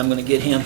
I'm going to get him.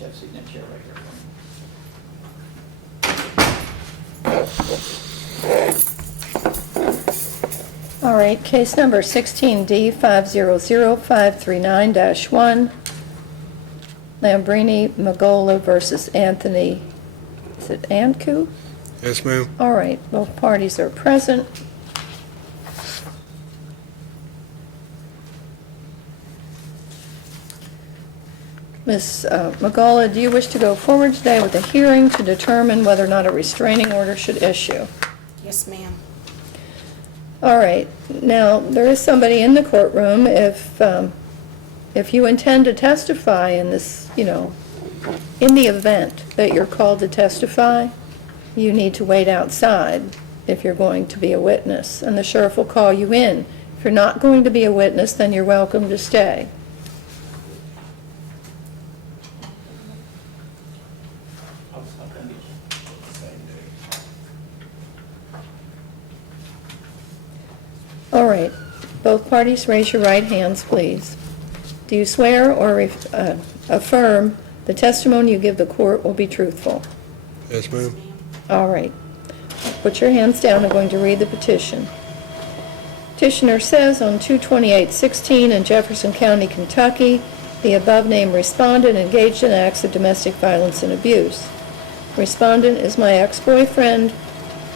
Let's have a signature right here. All right, case number 16D500539-1, Lambrini Magoula versus Anthony, is it Antku? Yes, ma'am. All right, both parties are present. Ms. Magoula, do you wish to go forward today with a hearing to determine whether or not a restraining order should issue? Yes, ma'am. All right. Now, there is somebody in the courtroom. If you intend to testify in this, in the event that you're called to testify, you need to wait outside if you're going to be a witness, and the sheriff will call you in. If you're not going to be a witness, then you're welcome to stay. All right. Both parties raise your right hands, please. Do you swear or affirm the testimony you give the court will be truthful? Yes, ma'am. All right. Put your hands down. I'm going to read the petition. Petitioner says on 2/28/16 in Jefferson County, Kentucky, the above-named respondent engaged in acts of domestic violence and abuse. Respondent is my ex-boyfriend.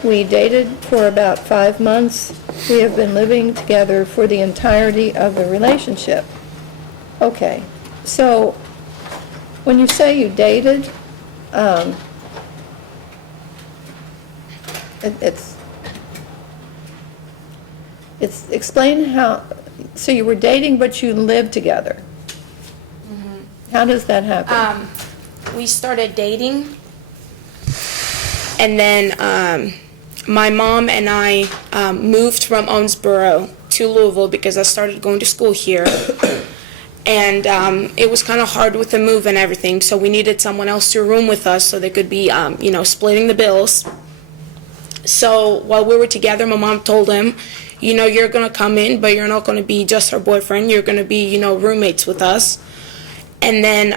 We dated for about 5 months. We have been living together for the entirety of the relationship. Okay, so when you say you dated, it's explain how, so you were dating but you lived together. Mm-hmm. How does that happen? We started dating, and then my mom and I moved from Owensboro to Louisville because I started going to school here. And it was kind of hard with the move and everything, so we needed someone else to room with us so they could be, splitting the bills. So while we were together, my mom told him, you're going to come in, but you're not going to be just her boyfriend. You're going to be, roommates with us. And then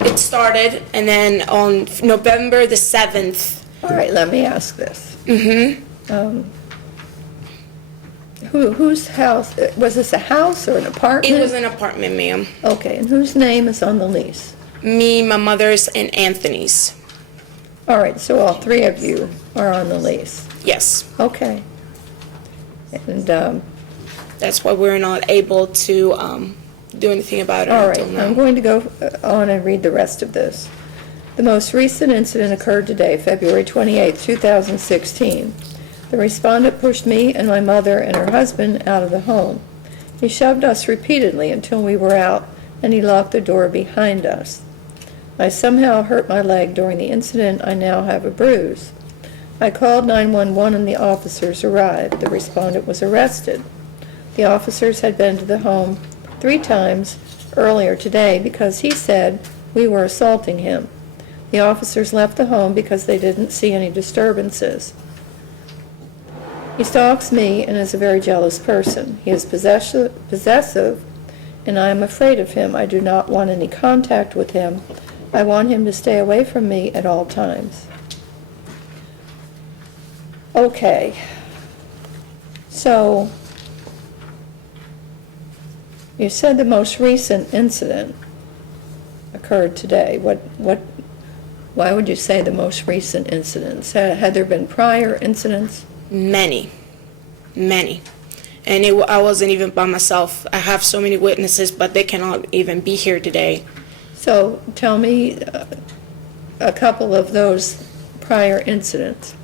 it started, and then on November the 7th. All right, let me ask this. Mm-hmm. Whose house, was this a house or an apartment? It was an apartment, ma'am. Okay, and whose name is on the lease? Me, my mother's, and Anthony's. All right, so all three of you are on the lease. Yes. Okay. And, That's why we're not able to do anything about it all right, until now. I'm going to go on and read the rest of this. The most recent incident occurred today, February 28, 2016. The respondent pushed me and my mother and her husband out of the home. He shoved us repeatedly until we were out, and he locked the door behind us. I somehow hurt my leg during the incident. I now have a bruise. I called 911 and the officers arrived. The respondent was arrested. The officers had been to the home 3 times earlier today because he said we were assaulting him. The officers left the home because they didn't see any disturbances. He stalks me and is a very jealous person. He is possessive, and I am afraid of him. I do not want any contact with him. I want him to stay away from me at all times. Okay. So, you said the most recent incident occurred today. Why would you say the most recent incidents? Had there been prior incidents? Many. And I wasn't even by myself. I have so many witnesses, but they cannot even be here today. So tell me a couple of those prior incidents.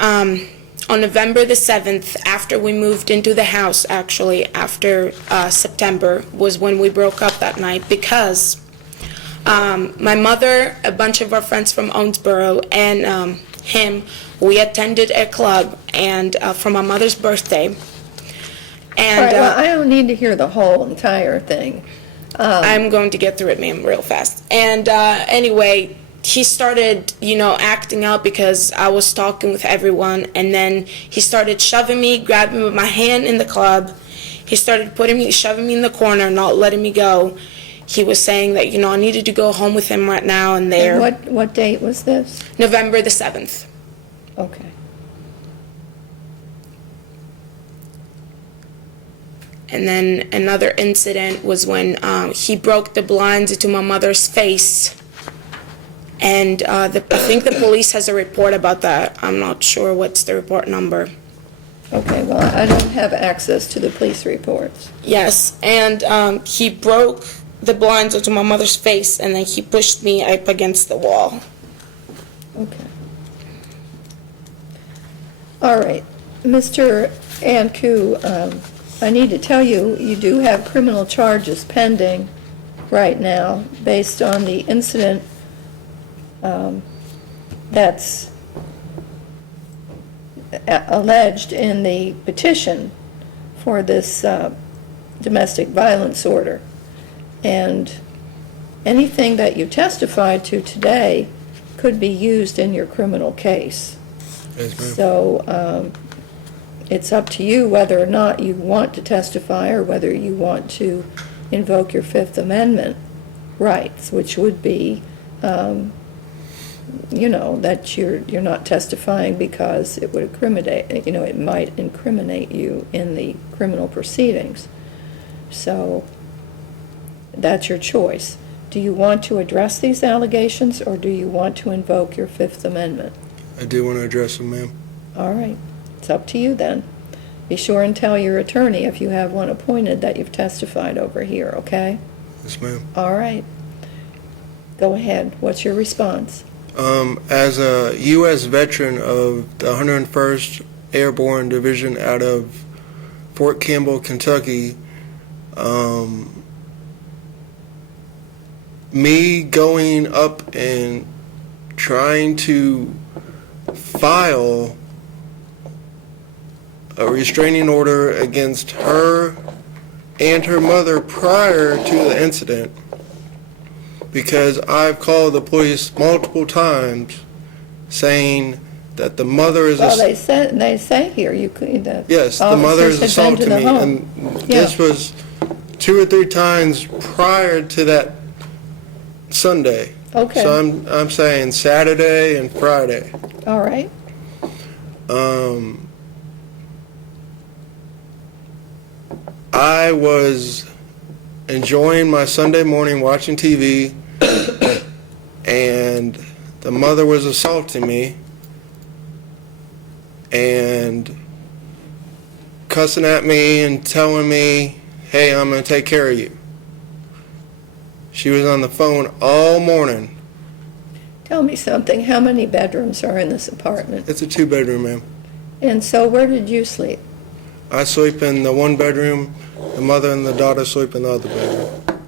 On November the 7th, after we moved into the house, actually, after September, was when we broke up that night because my mother, a bunch of our friends from Owensboro, and him, we attended a club and for my mother's birthday. And All right, well, I don't need to hear the whole entire thing. I'm going to get through it, ma'am, real fast. And anyway, he started, acting out because I was talking with everyone, and then he started shoving me, grabbing me with my hand in the club. He started shoving me in the corner, not letting me go. He was saying that, I needed to go home with him right now and there. And what date was this? November the 7th. Okay. And then another incident was when he broke the blinds into my mother's face. And I think the police has a report about that. I'm not sure what's the report number. Okay, well, I don't have access to the police reports. Yes, and he broke the blinds onto my mother's face, and then he pushed me up against the wall. Okay. All right. Mr. Antku, I need to tell you, you do have criminal charges pending right now based on the incident that's alleged in the petition for this domestic violence order. And anything that you testified to today could be used in your criminal case. Yes, ma'am. So it's up to you whether or not you want to testify or whether you want to invoke your Fifth Amendment rights, which would be, that you're not testifying because it would incriminate, it might incriminate you in the criminal proceedings. So that's your choice. Do you want to address these allegations or do you want to invoke your Fifth Amendment? I do want to address them, ma'am. All right. It's up to you then. Be sure and tell your attorney if you have one appointed that you've testified over here, okay? Yes, ma'am. All right. Go ahead. What's your response? As a U.S. veteran of the 101st Airborne Division out of Fort Campbell, Kentucky, me going up and trying to file a restraining order against her and her mother prior to the incident, because I've called the police multiple times saying that the mother is Well, they say here you could. yes, the mother is assaulting me, and this Yeah. was 2 or 3 times prior to that Sunday. Okay. So I'm saying Saturday and Friday. All right. I was enjoying my Sunday morning watching TV, and the mother was assaulting me and cussing at me and telling me, hey, I'm going to take care of you. She was on the phone all morning. Tell me something. How many bedrooms are in this apartment? It's a 2-bedroom, ma'am. And so where did you sleep? I sleep in the 1 bedroom. The mother and the daughter sleep in the other bedroom.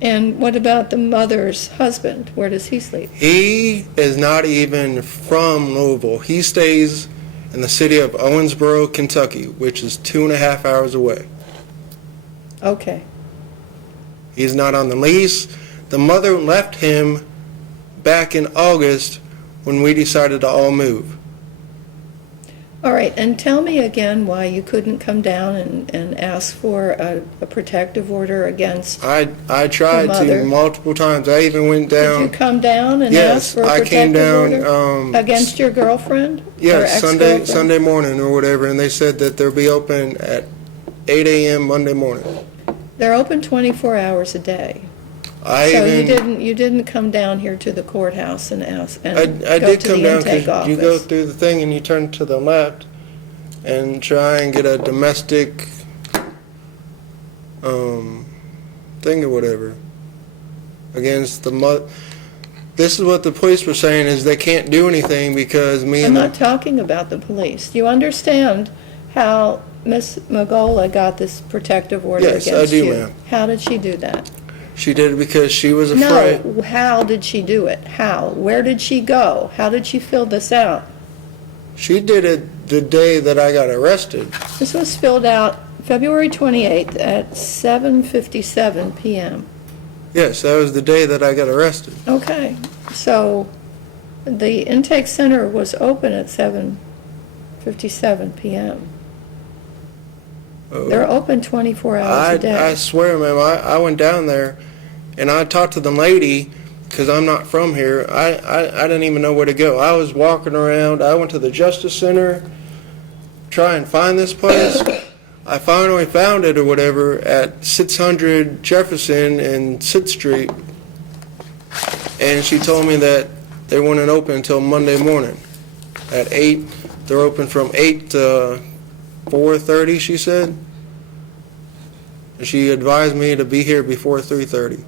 And what about the mother's husband? Where does he sleep? He is not even from Louisville. He stays in the city of Owensboro, Kentucky, which is 2.5 hours away. Okay. He's not on the lease. The mother left him back in August when we decided to all move. All right, and tell me again why you couldn't come down and ask for a protective order against... I tried mother. to multiple times. I even went Did down. you come down and Yes, ask for a I came protective down, order against your girlfriend? Or Yes, ex-girlfriend? Sunday morning or whatever, and they said that they'll be open at 8 a.m. Monday morning. They're open 24 hours a day. So you didn't come down here to the courthouse and ask, and I go did to come the down intake because you go office? through the thing and you turn to the left and try and get a domestic thing or whatever against the This is what the police were saying, is they can't do anything because me I'm and not talking about the police. Do you understand how Miss Magoula got this protective order Yes, against I do, you? ma'am. How did she do that? she did it because she was afraid. No, how did she do it? How? Where did she go? How did she fill this out? She did it the day that I got arrested. This was filled out February 28th at 7:57 p.m. Yes, that was the day that I got arrested. Okay, so the intake center was open at 7:57 p.m. They're open 24 hours a day. I swear, ma'am, I went down there and I talked to the lady because I'm not from here. I didn't even know where to go. I was walking around. I went to the Justice Center, try and find this place. I finally found it or whatever at 600 Jefferson and 6th Street. And she told me that they wouldn't open until Monday morning at 8. They're open from 8 to 4:30, she said. And she advised me to be here before 3:30.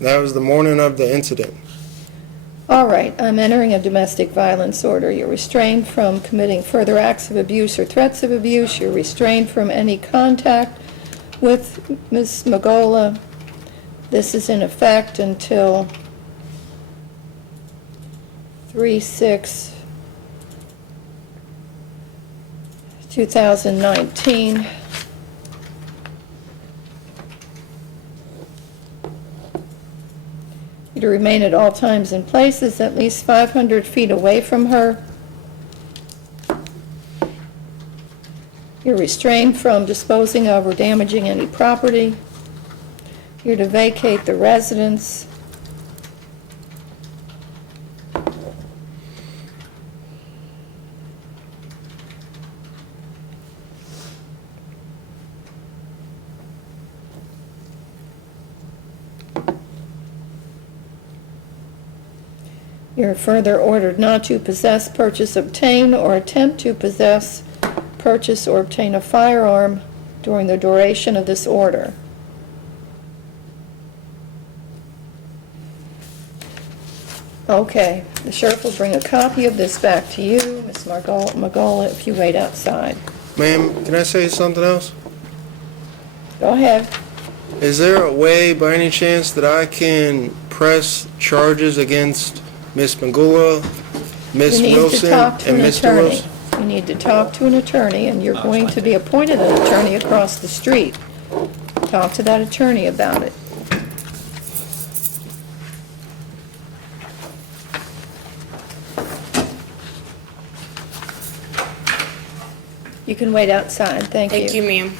That was the morning of the incident. All right, I'm entering a domestic violence order. You're restrained from committing further acts of abuse or threats of abuse. You're restrained from any contact with Ms. Magoula. This is in effect until 3/6/2019. To remain at all times and places at least 500 feet away from her. You're restrained from disposing of or damaging any property. You're to vacate the residence. You're further ordered not to possess, purchase, obtain, or attempt to possess, purchase, or obtain a firearm during the duration of this order. Okay, the sheriff will bring a copy of this back to you, Ms. Magoula, if you wait outside. Ma'am, can I say something else? Go ahead. Is there a way by any chance that I can press charges against Miss Magoula, Miss You need to Wilson, talk to and an Mr. attorney. Wilson? You need to talk to an attorney, and you're going to be appointed an attorney across the street. Talk to that attorney about it. You can wait outside. Thank you. Thank you, ma'am.